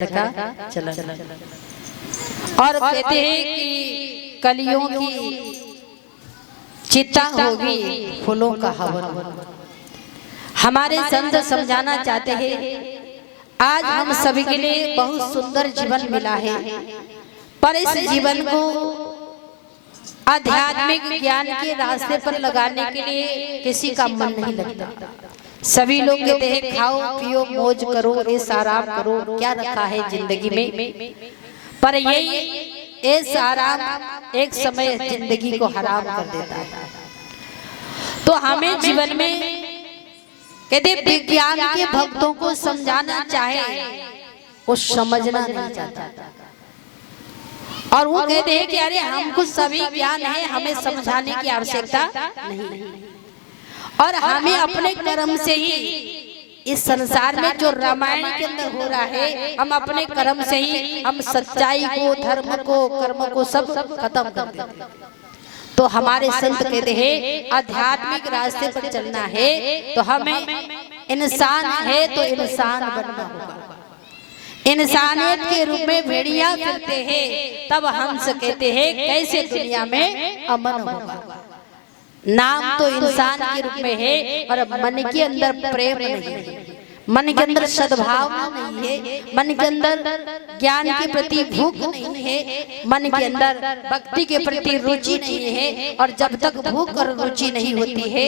का चलन और कहते हैं कि कलियों की चिता होगी फूलों का हवन। हमारे संत समझाना चाहते हैं आज हम सभी के लिए बहुत सुंदर जीवन मिला है, पर इस जीवन को आध्यात्मिक ज्ञान के रास्ते पर लगाने के लिए किसी का मन नहीं लगता। सभी लोग कहते हैं खाओ पियो मौज करो ऐश आराम करो, क्या रखा है जिंदगी में, पर यही ऐश आराम एक समय जिंदगी को हराम कर देता है। तो हमें जीवन में कहते विज्ञान के भक्तों को समझाना चाहे वो समझना नहीं चाहता, और वो कहते हैं कि अरे हमको सभी ज्ञान है, हमें समझाने की आवश्यकता नहीं, और हमें अपने कर्म से ही इस संसार में जो रामायण के अंदर हो रहा है, हम अपने कर्म से ही हम सच्चाई को, धर्म को, कर्म को सब खत्म कर देते। तो हमारे संत कहते हैं आध्यात्मिक रास्ते पर चलना है तो हमें इंसान है तो इंसान बनना होगा। इंसानियत के रूप में भेड़िया फिरते हैं तब हंस कहते हैं कैसे दुनिया में अमन होगा। नाम तो इंसान के रूप में है और मन के अंदर प्रेम नहीं है, मन के अंदर सद्भावना नहीं है, मन के अंदर ज्ञान के प्रति भूख नहीं है, मन के अंदर भक्ति के प्रति रुचि नहीं है। और जब तक भूख और रुचि नहीं होती है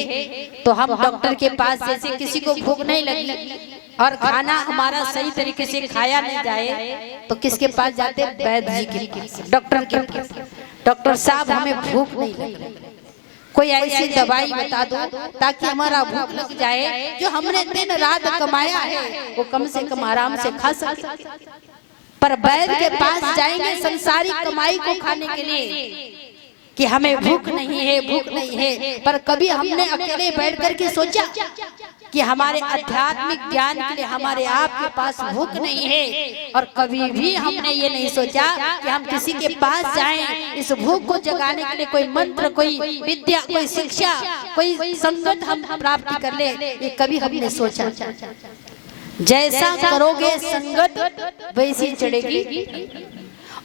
तो हम डॉक्टर के पास जैसे किसी को भूख नहीं लगी और खाना हमारा सही तरीके से खाया नहीं जाए तो किसके पास जाते? वैद्य जी के पास, डॉक्टर के पास। डॉक्टर साहब हमें भूख नहीं लगी, कोई ऐसी दवाई बता दो ताकि हमारा भूख लग जाए, जो हमने दिन रात कमाया है वो कम से कम आराम से खा सके। पर वैद्य के पास जाएंगे संसारी कमाई को खाने के लिए कि हमें भूख नहीं है, भूख नहीं है। पर कभी हमने अकेले बैठ कर के सोचा कि हमारे आध्यात्मिक ज्ञान के लिए हमारे आप के पास भूख नहीं है, और कभी भी हमने ये नहीं सोचा कि हम किसी के पास जाएं इस भूख को जगाने के लिए कोई मंत्र, कोई विद्या, कोई शिक्षा, कोई संगत हम प्राप्ति कर ले, ये कभी हमने सोचा? जैसा करोगे संगत वैसी चढ़ेगी,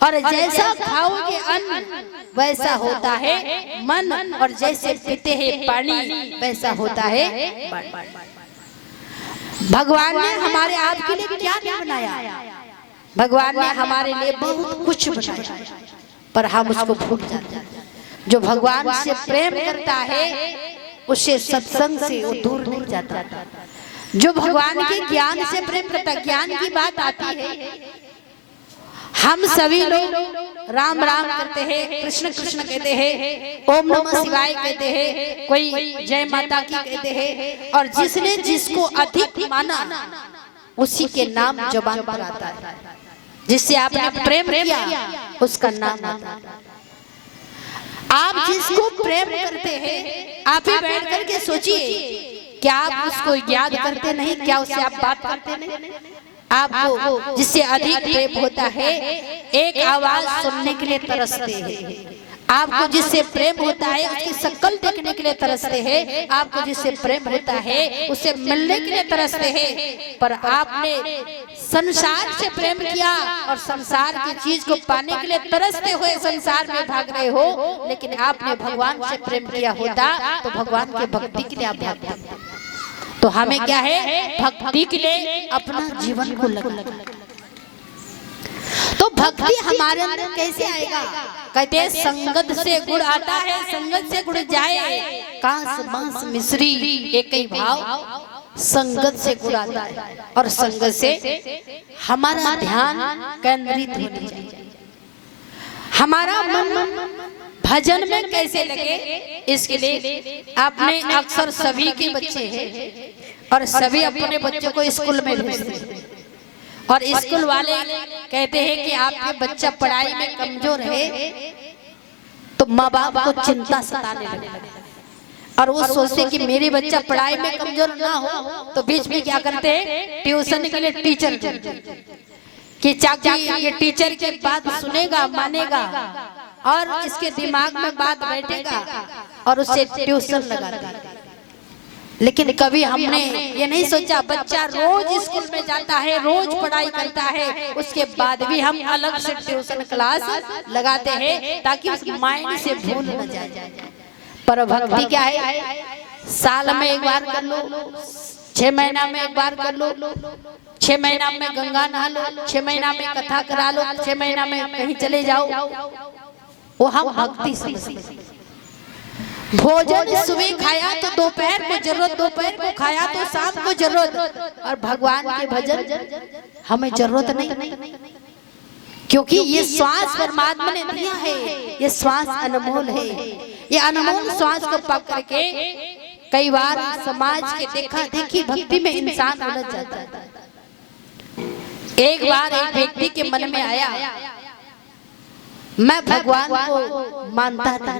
और जैसा खाओगे अन्न वैसा होता है मन, और जैसे पीते हैं पानी वैसा होता है। भगवान ने हमारे आप के लिए क्या नहीं बनाया? भगवान ने हमारे लिए बहुत कुछ बनाया, पर हम उसको भूल जाते हैं। जो भगवान से प्रेम करता है उसे सत्संग से वो दूर नहीं जाता। जो भगवान के ज्ञान से प्रेम करता, ज्ञान की बात आती है, हम सभी लोग राम राम करते हैं, कृष्ण कृष्ण कहते हैं, ओम नमः शिवाय कहते हैं, कोई जय माता की कहते हैं, और जिसने जिसको अधिक माना उसी के नाम जुबान पर आता है। जिससे आपने प्रेम किया उसका नाम आता है। आप जिसको प्रेम करते हैं आप ही बैठ करके सोचिए, क्या आप उसको याद करते नहीं? क्या उससे आप बात करते नहीं? आपको जिससे अधिक प्रेम होता है एक आवाज सुनने के लिए तरसते हैं, आपको जिससे प्रेम होता है उसकी शक्ल देखने के लिए तरसते हैं, आपको जिससे प्रेम होता है उससे मिलने के लिए तरसते हैं। पर आपने संसार से प्रेम किया और संसार की चीज को पाने के लिए तरसते हुए संसार में भाग रहे हो, लेकिन आपने भगवान से प्रेम किया होता तो भगवान के भक्ति के लिए आप भागते। तो हमें क्या है? भक्ति के लिए अपना जीवन को लगा। तो भक्ति हमारे अंदर कैसे आएगा? कहते हैं संगत से गुण आता है, संगत से गुण जाए, कांस मांस मिश्री एक ही भाव, संगत से गुण आता है। और संगत से हमारा ध्यान केंद्रित होना चाहिए, हमारा मन भजन में कैसे लगे। इसके लिए आपने अक्सर सभी के बच्चे हैं और सभी अपने बच्चों को स्कूल में भेजते हैं, और स्कूल वाले कहते हैं कि आपके बच्चा पढ़ाई में कमजोर है तो माँ बाप को चिंता सताने लगे, और वो सोचते कि मेरे बच्चा पढ़ाई में कमजोर ना हो तो बीच में क्या करते हैं? ट्यूशन के लिए टीचर कि चाची ये टीचर की बात सुनेगा, मानेगा, और इसके दिमाग में बात बैठेगा और उससे ट्यूशन लगा। लेकिन कभी हमने ये नहीं सोचा बच्चा रोज स्कूल में जाता है, रोज पढ़ाई करता है, उसके बाद भी हम अलग से ट्यूशन क्लास लगाते हैं ताकि उसकी माइंड से भूल न जाए। पर भक्ति क्या है, साल में एक बार कर लो, 6 महीना में एक बार कर लो, 6 महीना में गंगा नहा लो, 6 महीना में कथा करा लो, 6 महीना में कहीं चले जाओ, वो हम भक्ति समझते। भोजन सुबह खाया तो दोपहर को जरूरत, दोपहर को खाया तो शाम को जरूरत, और भगवान के भजन हमें जरूरत नहीं, क्योंकि ये श्वास परमात्मा ने दिया है, ये श्वास अनमोल है। ये अनमोल श्वास को पकड़ के कई बार समाज के देखा देखी भक्ति में इंसान उलझ जाता है। एक बार एक व्यक्ति के मन में आया, मैं भगवान को मानता था,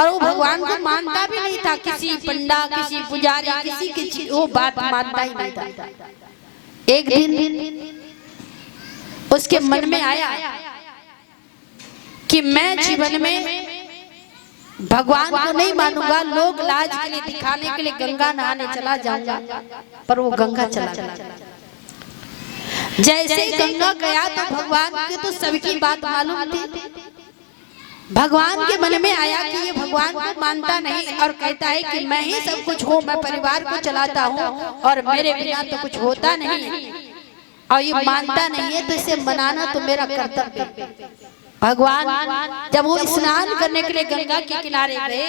और वो भगवान को मानता भी नहीं था, किसी पंडा, किसी पुजारी, किसी की वो बात मानता ही नहीं था। एक दिन उसके मन में आया कि मैं जीवन में भगवान को नहीं मानूंगा, लोग लाज के लिए दिखाने के लिए गंगा नहाने चला जाऊंगा। पर वो गंगा चला गया। जैसे ही गंगा गया तो भगवान की तो सबकी बात मालूम थी। भगवान के मन में आया कि ये भगवान को मानता नहीं और कहता है कि मैं ही सब कुछ हूँ, मैं परिवार को चलाता हूँ और मेरे बिना तो कुछ होता नहीं, और ये मानता नहीं है, तो इसे मनाना तो मेरा कर्तव्य है। भगवान जब वो स्नान करने के लिए गंगा के किनारे गए,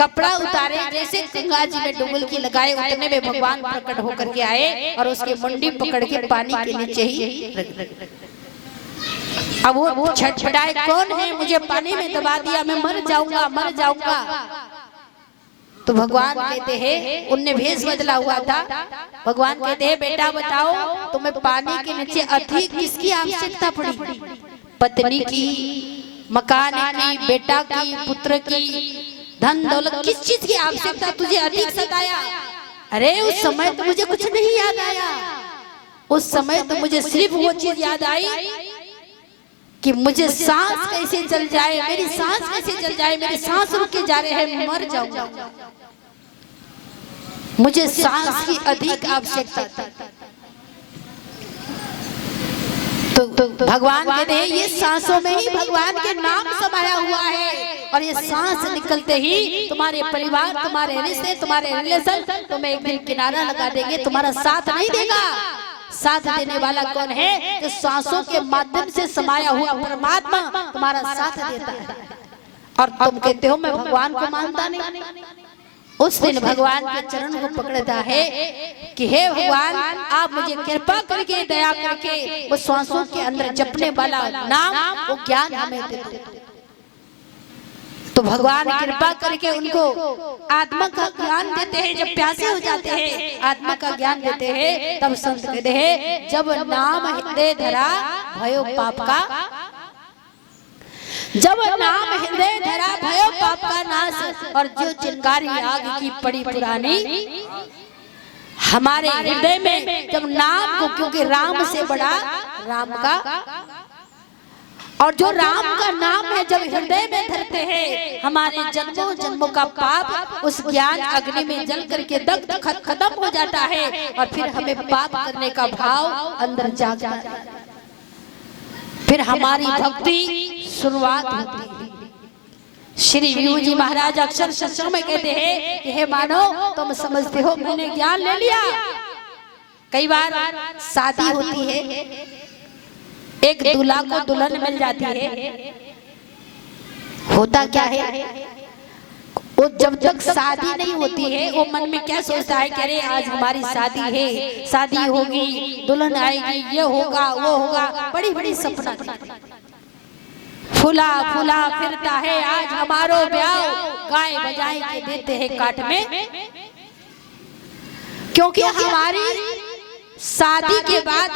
कपड़ा उतारे, जैसे गंगा जी में डुबकी लगाए, उतने में भगवान प्रकट होकर के आए और उसकी मुंडी पकड़ के पानी के नीचे ही। अब वो छटपटाए, कौन है, मुझे पानी में दबा दिया, मैं मर जाऊंगा, मर जाऊंगा। तो भगवान कहते हैं, उनने भेष बदला हुआ था, भगवान कहते हैं बेटा बताओ तुम्हें पानी के नीचे अधिक किसकी आवश्यकता पड़ी? पत्नी की, मकान की, बेटा की, पुत्र की, धन दौलत, किस चीज की आवश्यकता तुझे अधिक सताया? अरे उस समय तो मुझे कुछ नहीं याद आया, उस समय तो मुझे सिर्फ वो चीज याद आई कि मुझे सांस कैसे चल जाए, मेरी सांस कैसे चल जाए, मेरी सांस रुक के जा रहे हैं, मर जाऊंगा, मुझे सांस की अधिक आवश्यकता थी। तो भगवान कहते हैं ये सांसों में ही भगवान के नाम समाया हुआ है, और ये सांस निकलते ही तुम्हारे परिवार, तुम्हारे रिश्ते, तुम्हारे रिलेशन तुम्हें एक दिन किनारा लगा देंगे, तुम्हारा साथ नहीं देगा। साथ देने वाला कौन है? जो सांसों के माध्यम से समाया हुआ परमात्मा तुम्हारा साथ देता है। और तुम कहते हो मैं भगवान को मानता नहीं। उस दिन भगवान के चरण को पकड़ता है कि हे भगवान आप मुझे कृपा करके, दया करके वो सांसों के अंदर जपने वाला नाम, वो ज्ञान हमें दे दो। तो भगवान कृपा करके उनको आत्मा का ज्ञान देते हैं। जब प्यासे हो जाते हैं आत्मा का ज्ञान देते हैं, तब संत कहते हैं जब नाम हृदय धरा भयो पाप का, जब नाम हृदय धरा भयो पाप का नाश। और जो चिंगारी आग की पड़ी पुरानी हमारे हृदय में, जब नाम को, क्योंकि राम से बड़ा राम का, और जो राम का नाम है जब हृदय में धरते हैं, हमारे जन्मों जन्मों का पाप उस ज्ञान अग्नि में जल करके दग्ध खत्म हो जाता है, और फिर हमें पाप करने का भाव अंदर जागता है। फिर हमारी भक्ति शुरुआत होती है। श्री विभू जी महाराज अक्सर सत्संग में कहते हैं कि हे मानो तुम समझते हो मैंने ज्ञान ले लिया। कई बार शादी होती है, एक दूल्हा को दुल्हन मिल जाती है, होता क्या है वो जब तक शादी नहीं होती है वो मन में क्या सोचता है कि अरे आज हमारी शादी है, शादी होगी, दुल्हन आएगी, ये होगा वो होगा, बड़ी बड़ी सपना फूला फूला फिरता है, आज हमारो ब्याह गाय बजाए के देते हैं काट में। क्योंकि हमारी शादी के बाद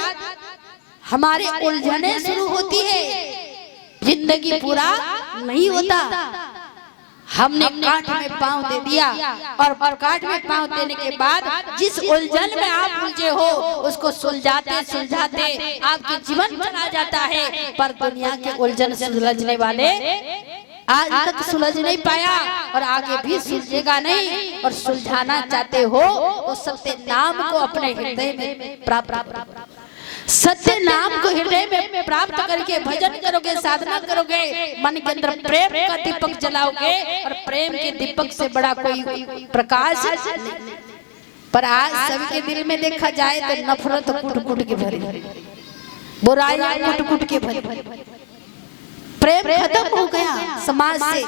हमारे उलझने शुरू होती है, जिंदगी पूरा नहीं होता। हमने काट में पांव दे दिया, और काट में पांव देने के बाद जिस उलझन में आप उलझे हो उसको सुलझाते सुलझाते आपके जीवन चला जाता है। पर दुनिया के उलझन से सुलझने वाले आज तक सुलझ नहीं पाया और आगे भी सुलझेगा नहीं, और सुलझाना चाहते हो तो सत्य नाम को अपने हृदय में प्राप्त करो। सत्य नाम को हृदय में प्राप्त करके भजन करोगे, साधना करोगे, मन के अंदर प्रेम का दीपक जलाओगे, और प्रेम के दीपक से बड़ा कोई प्रकाश नहीं। पर आज सभी के दिल में देखा जाए तो नफरत कुट कुट के भरी, बुराइयां कुट कुट के भरी, प्रेम खत्म हो गया समाज से।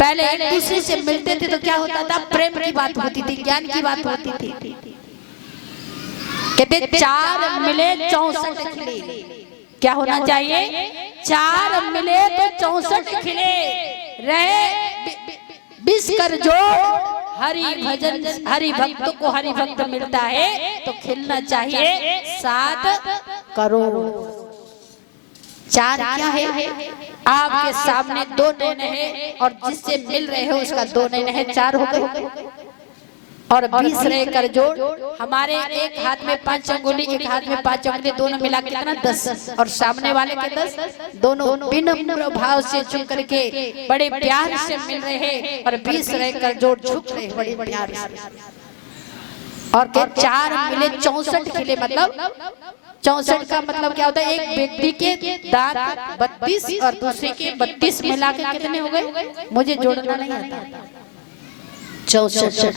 पहले एक दूसरे से मिलते थे तो क्या होता था, प्रेम की बात होती थी, ज्ञान की बात होती थी। कहते 4 मिले 64 खिले, क्या होना चाहिए, 4 मिले तो 64 खिले, रहे 20 कर जोड़। हरि भजन हरि भक्त को हरि भक्त मिलता है तो खिलना चाहिए 7 करोड़। 4 क्या है, आपके सामने 2 नैन है और जिससे मिल रहे हो उसका 2 नैन है, 4 हो गए। और 20 रहे कर जोड़, हमारे एक हाथ में 5 अंगुली, एक हाथ में 5 अंगुली, दोनों मिला के कितना 10, और सामने वाले के 10, दोनों विनम्र भाव से झुक करके बड़े प्यार से मिल रहे हैं, और 20 रहे कर जोड़ झुक रहे बड़े प्यार से। और के 4 मिले 64 खिले, मतलब 64 का मतलब क्या होता है, एक व्यक्ति के दांत 32 और दूसरे के 32 मिला के कितने हो गए, मुझे जोड़ना नहीं आता, 64।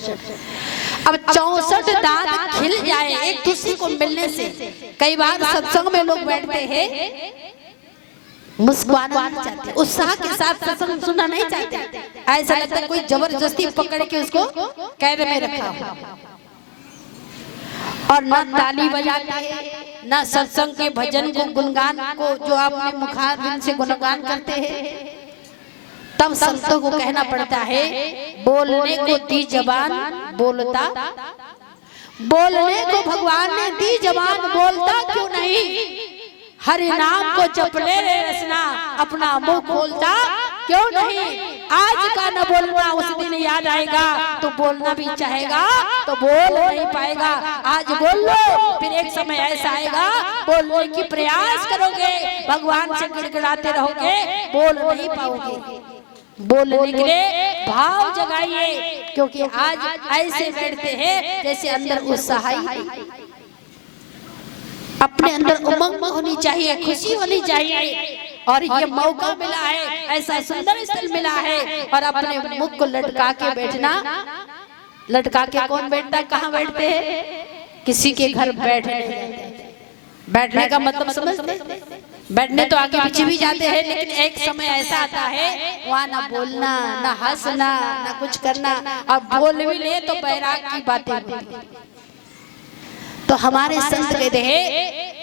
अब 64 दांत खिल जाए एक दूसरे को मिलने से। कई बार सत्संग में लोग बैठते हैं, मुस्कुराना नहीं चाहते, उत्साह के साथ सत्संग सुनना नहीं चाहते, ऐसा लगता है कोई जबरदस्ती पकड़ के उसको कैद में रखा हो। और ना ताली बजाते हैं, ना सत्संग के भजन को, गुणगान को जो आपने मुखारबिंद से गुणगान करते हैं। तब संतों को कहना पड़ता है, बोलने को दी जबान बोलता, बोलने को भगवान ने दी जबान बोलता क्यों नहीं, हरि नाम को जप ले रसना अपना मुंह खोलता क्यों नहीं। आज का न बोलना उस दिन याद आएगा, तो बोलना भी चाहेगा तो बोल नहीं पाएगा। आज बोल लो, फिर एक समय ऐसा आएगा बोलने की प्रयास करोगे, भगवान से गिड़गिड़ाते रहोगे, बोल नहीं पाओगे। बोलने के लिए भाव जगाइए, क्योंकि आज ऐसे बैठते हैं जैसे अंदर उत्साह ही, अपने अंदर उमंग होनी चाहिए, खुशी होनी चाहिए। और ये मौका मिला है, ऐसा सुंदर स्थल मिला है, और अपने मुख को लटका के बैठना। लटका के कौन बैठता, कहाँ बैठते हैं, किसी के घर बैठने का मतलब समझते, बैठने तो आगे पीछे भी जाते हैं, लेकिन एक समय ऐसा आता है वहाँ ना बोलना, ना हंसना, ना कुछ करना, और बोल भी ले तो बैराग की बातें होती। तो हमारे संत कहते हैं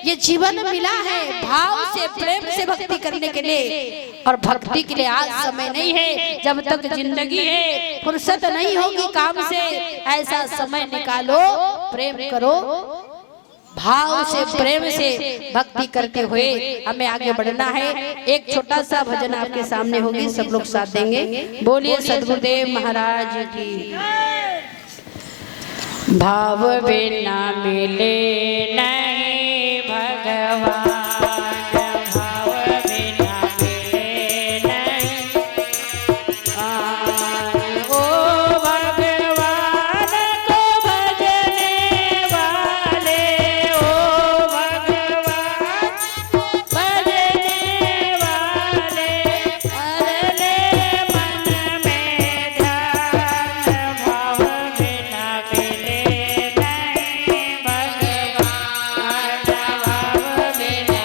ये जीवन मिला है भाव से, प्रेम से भक्ति करने के लिए, और भक्ति के लिए आज समय नहीं है, जब तक जिंदगी है, फुर्सत नहीं होगी काम से, ऐसा समय निकालो, प्रेम करो, भाव से प्रेम से भक्ति करते हुए हमें आगे बढ़ना है। एक छोटा सा भजन आपके सामने होगी, सब लोग साथ देंगे। बोलिए सद्गुरुदेव महाराज की। भाव बिना मिले नहीं भगवान, भाव बिना मिले नहीं ओ भगवान को भजने वाले, ओ भगवान भजने वाले, अरले मन में ध्यान, भाव बिना मिले नहीं भगवान, भाव बिना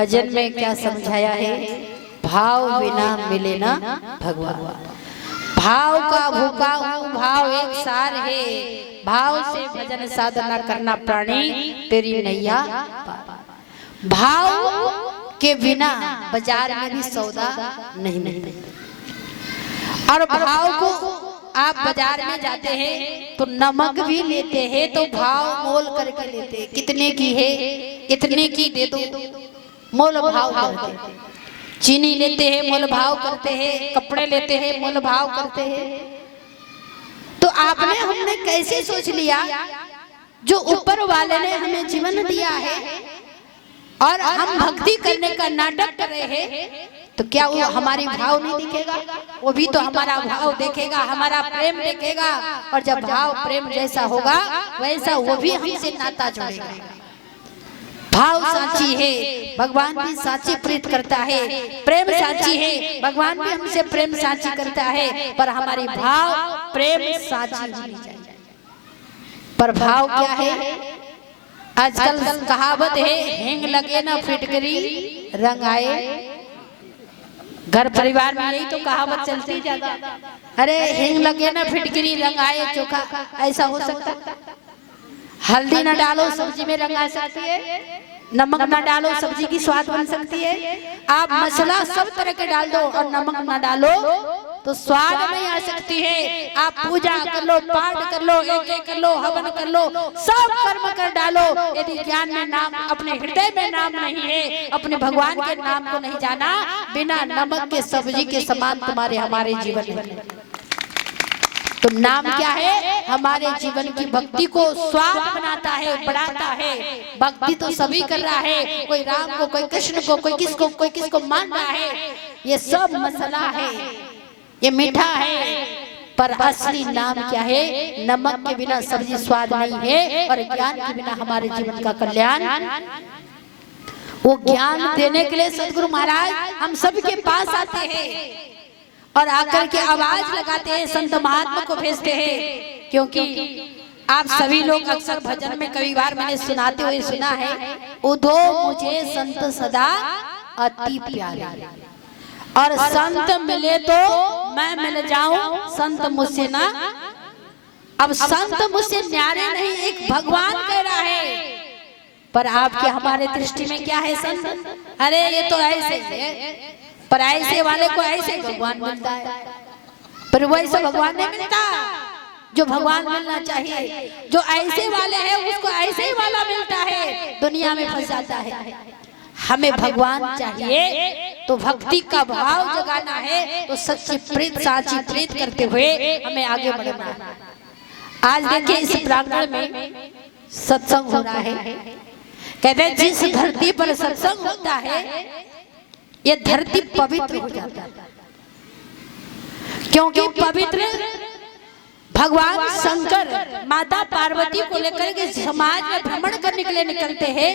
भजन में क्या समझाया है, भाव बिना मिले ना भगवान। भाव का भूखा हूँ, भाव एक सार है, भाव से भजन साधना करना प्राणी तेरी नैया। भाव के बिना बाजार में भी सौदा नहीं मिलता। और भाव को आप बाजार में जाते हैं तो नमक भी लेते हैं तो भाव मोल करके लेते हैं, कितने की है, इतने की दे दो, मोल भाव करते हैं। चीनी लेते हैं मोल भाव करते हैं, कपड़े लेते हैं मोल भाव करते हैं। तो आपने हमने कैसे सोच लिया, जो ऊपर वाले ने हमें जीवन दिया है और हम भक्ति करने का नाटक कर रहे हैं, तो क्या वो हमारी भाव नहीं दिखेगा? वो भी तो हमारा भाव देखेगा, हमारा प्रेम देखेगा। और जब भाव प्रेम जैसा होगा वैसा वो भी हमसे नाता जोड़ेगा। भाव साची है, भगवान भी साची प्रीत करता है। प्रेम साची है, भगवान भी हमसे प्रेम साची करता है। पर हमारी भाव प्रेम साची होनी चाहिए। पर भाव क्या है? आजकल कहावत है, हेंग लगे ना फिटकरी रंग आए। घर परिवार में यही तो कहावत चलती ज्यादा। अरे हिंग लगे ना फिटकरी रंग आए चोखा, ऐसा हो सकता? हल्दी ना डालो सब्जी में रंग आ सकती है, नमक ना डालो सब्जी की स्वाद बन सकती है। आप मसाला सब तरह के डाल दो और नमक ना डालो तो स्वाद नहीं आ सकती है। आप पूजा कर लो, पाठ कर लो, एक कर लो, हवन कर लो, सब कर्म कर डालो, यदि ज्ञान में नाम, अपने हृदय में नाम नहीं है, अपने भगवान के नाम को नहीं जाना, बिना नमक के सब्जी के समान तुम्हारे हमारे जीवन में। तो नाम क्या है? हमारे जीवन की भक्ति को स्वाद बनाता है, बढ़ाता है। भक्ति तो सभी कर रहा है, कोई राम को, कोई कृष्ण को, कोई किसको मान रहा है। ये सब मसाला है, ये मीठा है, पर असली नाम क्या है? नमक के बिना सब्जी स्वाद नहीं है, और ज्ञान के बिना हमारे जीवन का कल्याण। वो ज्ञान देने के लिए सदगुरु महाराज हम सबके पास आते हैं और आकर के आवाज लगाते हैं, संत महात्मा को भेजते हैं। क्योंकि आप सभी लोग अक्सर भजन में कई बार मैंने सुनाते हुए सुना है, उधो मुझे संत सदा अति प्यारे, और संत मिले तो मैं मिल जाऊं, संत मुझसे ना। अब संत मुझसे न्यारे नहीं, एक भगवान कह रहा है। पर आपके हमारे दृष्टि में क्या है संत? अरे ये तो ऐसे है, पर ऐसे वाले को ऐसे भगवान मिलता है, पर वैसे भगवान नहीं मिलता जो भगवान मिलना चाहिए। जो ऐसे वाले हैं उसको ऐसे ही वाला मिलता है, दुनिया में फंस जाता है। हमें भगवान चाहिए तो भक्ति का भाव जगाना है, तो सच्ची प्रीत साची प्रीत करते हुए हमें आगे बढ़ना है। आज देखिए इस प्रांगण में सत्संग हो रहा है। कहते हैं जिस धरती पर सत्संग होता है ये धरती पवित्र हो जाता है, क्योंकि पवित्र भगवान शंकर माता पार्वती को लेकर के समाज में भ्रमण करने के लिए निकलते हैं।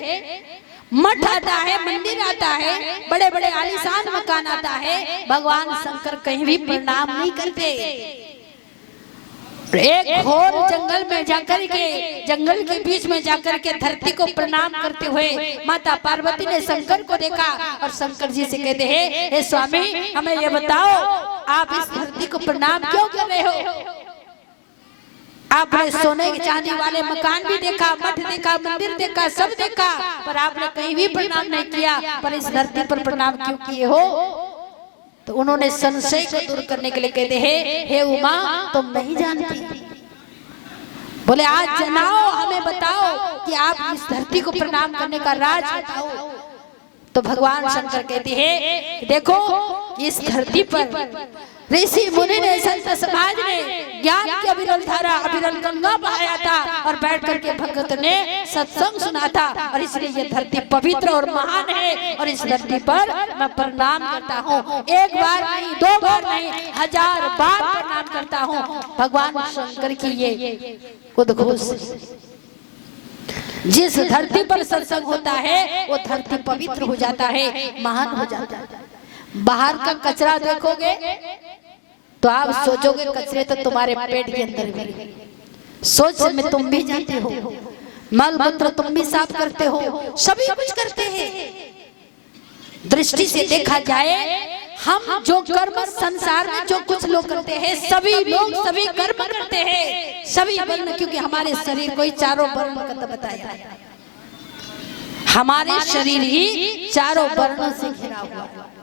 मठ आता है, मंदिर आता है, बड़े बड़े आलीशान मकान आता है, भगवान शंकर कहीं भी प्रणाम नहीं करते। एक घोर जंगल में जाकर के, जंगल के बीच में जाकर के धरती को प्रणाम करते हुए माता पार्वती ने शंकर को देखा और शंकर जी से कहते हैं, हे स्वामी हमें ये बताओ आप इस धरती को प्रणाम क्यों कर रहे हो? आपने सोने चांदी वाले मकान भी देखा, मठ देखा, मंदिर देखा, सब देखा, पर आपने कहीं भी प्रणाम नहीं किया, पर इस धरती पर प्रणाम क्यों किए हो? तो उन्होंने संशय को दूर करने के लिए कहते हैं, हे उमा तुम नहीं जानती। बोले आज जनाओ, हमें बताओ कि आप इस धरती को प्रणाम करने का राज बताओ। तो भगवान शंकर कहते हैं, देखो इस धरती पर ऋषि मुनि ने, संत समाज ने ज्ञान की अविरल धारा, अविरल गंगा बहाया था और बैठ करके भगत ने सत्संग सुना था, और इसलिए ये धरती पवित्र और महान है, और इस धरती पर मैं प्रणाम करता हूँ। एक बार नहीं, दो बार नहीं, 1000 बार प्रणाम करता हूँ। भगवान शंकर की ये उद्घोष। जिस धरती पर सत्संग होता है वो धरती पवित्र हो जाता है, महान हो जाता है। बाहर का कचरा देखोगे तो आप सोचोगे कचरे तो तुम्हारे पेट के अंदर भी, सोच में तुम भी जाते हो, मल मूत्र तुम भी साफ करते हो, सभी कुछ करते हैं, दृष्टि से देखा जाए, हम जो कर्म संसार में जो कुछ लोग करते हैं, सभी लोग सभी कर्म करते हैं, सभी वर्ण, क्योंकि हमारे शरीर को ही चारों वर्ण का बताया है। हमारे शरीर ही चारों वर्णों से घिरा हुआ है।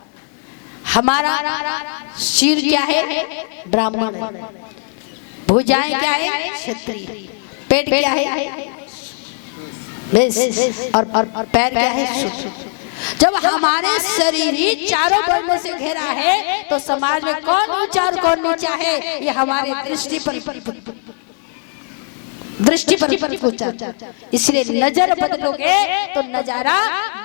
हमारा सिर क्या है? ब्राह्मण है। भुजाएं क्या है? क्षत्रिय। पेट क्या है? और पैर क्या है? शूद्र। जब हमारे शरीर ही चारों वर्णों से घेरा है, तो समाज में कौन ऊंचा और कौन नीचा है, ये हमारे दृष्टि पर इसलिए नजर बदलोगे तो नजारा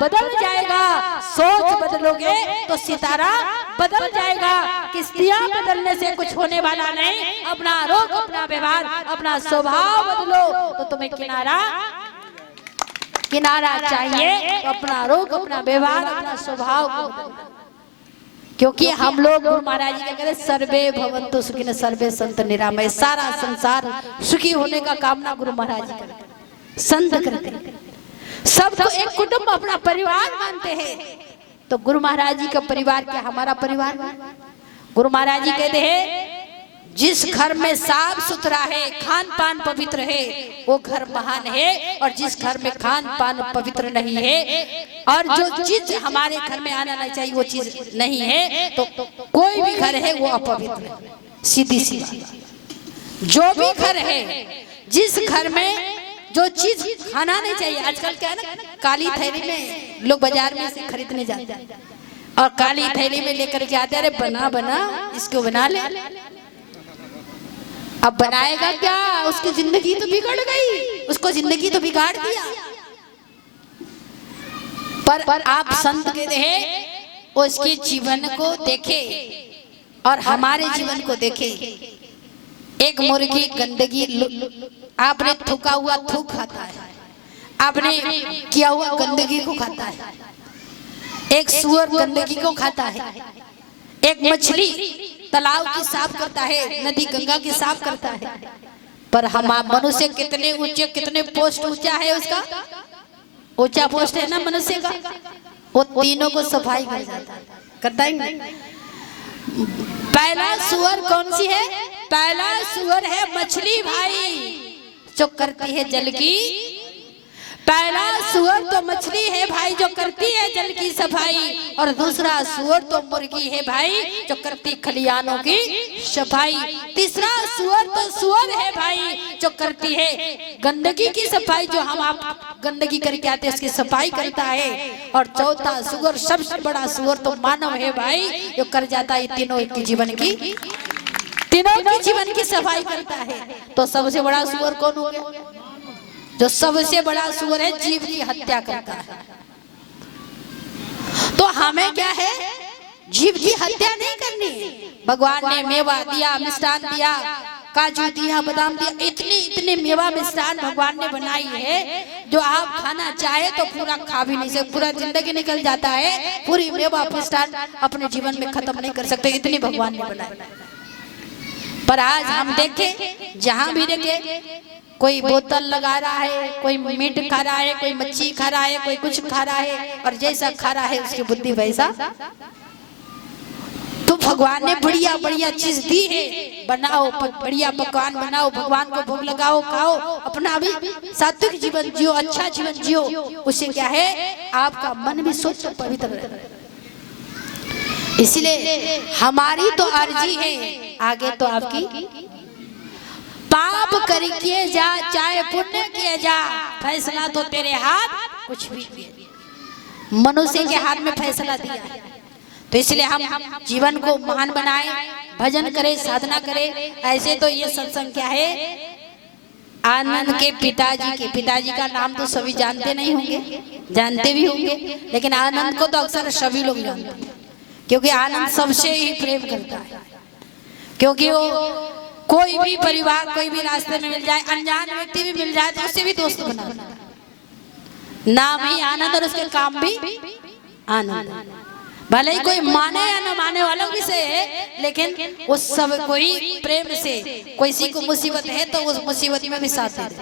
बदल जाएगा, सोच बदलोगे तो सितारा बदल जाएगा। किस्तियां बदलने से कुछ होने वाला नहीं। अपना रुख, अपना व्यवहार, अपना स्वभाव बदलो तो तुम्हें किनारा चाहिए। तो अपना रुख, अपना व्यवहार, अपना स्वभाव, क्योंकि हम लोग गुरु महाराज जी क्या कहते हैं, सर्वे भवन्तु सुखिनः सर्वे सन्तु निरामय। सारा संसार सुखी होने का कामना गुरु महाराज जी करते हैं, संत करते हैं। सबको एक कुटुंब, अपना परिवार मानते हैं। तो गुरु महाराज जी का परिवार क्या हमारा परिवार? गुरु महाराज जी कहते हैं, जिस घर में साफ सुथरा है, खान पान पवित्र है, वो घर महान है। और जिस घर में खान पान पवित्र नहीं है, और जो चीज हमारे घर में आना नहीं चाहिए वो चीज नहीं है, तो कोई भी घर है वो अपवित्र है। सीधी सी बात। जो भी घर है, जिस घर में जो चीज खाना नहीं चाहिए, आजकल क्या है ना, काली थैली में लोग बाजार में से खरीदने जाते हैं और काली थैली में लेकर के आते, अरे बना इसको बना ले। अब बनाएगा क्या? उसकी जिंदगी तो बिगड़ गई, उसको जिंदगी तो बिगाड़ दिया। पर आप संत कहते हैं, उसके जीवन को देखे और हमारे जीवन को देखे। एक मुर्गी गंदगी, आपने थूका हुआ थूक खाता है, आपने किया हुआ गंदगी को खाता है। एक सुअर गंदगी को खाता है, एक मछली तालाब की साफ करता है, नदी गंगा की साफ करता है। पर हम मनुष्य कितने ऊंचे, कितने पोस्ट ऊंचा है, उसका ऊंचा पोस्ट है ना मनुष्य का, वो तीनों को सफाई कर जाता है, करता ही नहीं। पहला सुअर कौन सी है? पहला सुअर है मछली भाई, जो करती है जल की। पहला सुअर तो मछली है भाई, जो करती है जल की सफाई। और दूसरा सुअर तो मुर्गी है भाई, जो करती खलियानों की सफाई। तीसरा सुअर तो सुअर है भाई, जो करती है गंदगी की सफाई, जो हम आप गंदगी करके आते हैं उसकी सफाई करता है। और चौथा सुअर, सबसे बड़ा सुअर तो मानव है भाई, जो कर जाता है तीनों की जीवन की सफाई करता है। तो सबसे बड़ा सुअर कौन हो गया? जो सबसे बड़ा सुअर है, जीव की हत्या करता है। तो हमें क्या है? जीव की हत्या नहीं करनी है। भगवान ने मेवा दिया, मिष्ठान दिया, काजू दिया, बादाम दिया, इतने मेवा मिष्ठान भगवान ने बनाई है, जो आप खाना चाहे तो पूरा खा भी नहीं सकते, पूरा जिंदगी निकल जाता है। पूरी मेवा मिष्ठान अपने जीवन में खत्म नहीं कर सकते, इतनी भगवान ने बनाई। पर आज हम देखें, जहां भी देखें, कोई बोतल लगा रहा है, कोई मीट खा रहा है, कोई मच्छी खा रहा है, कोई कुछ खा रहा है, और जैसा खा रहा है उसकी बुद्धि वैसा। तो भगवान ने बढ़िया बढ़िया चीज दी है, बनाओ, बढ़िया पकवान बनाओ, भगवान को भोग लगाओ, खाओ, अपना भी सात्विक जीवन जियो, अच्छा जीवन जियो। उससे क्या है? आपका मन भी स्वच्छ पवित्र रहता है। इसलिए हमारी तो अर्जी है, आगे तो आपकी। पाप करके जा चाहे पुण्य किए जा, फैसला तो तेरे हाथ, कुछ भी किए मनुष्य के हाथ में फैसला दिया है। तो इसलिए हम जीवन को महान बनाए, भजन करें, साधना करें। ऐसे तो ये सत्संग क्या है, आनंद के पिताजी का नाम तो सभी जानते नहीं होंगे, जानते भी होंगे, लेकिन आनंद को तो अक्सर सभी लोग जानते हैं, क्योंकि आनंद सबसे ही प्रेम करता है। क्योंकि वो कोई भी परिवार, कोई भी रास्ते में मिल जाए, अनजान व्यक्ति भी मिल जाए तो उससे भी दोस्त बना लेता है। नाम ही आनंद और उसके काम भी आनंद। भले ही कोई माने या न माने वालों की से, लेकिन उस सब कोई प्रेम से, कोई किसी को मुसीबत है तो उस मुसीबत में भी साथ दे।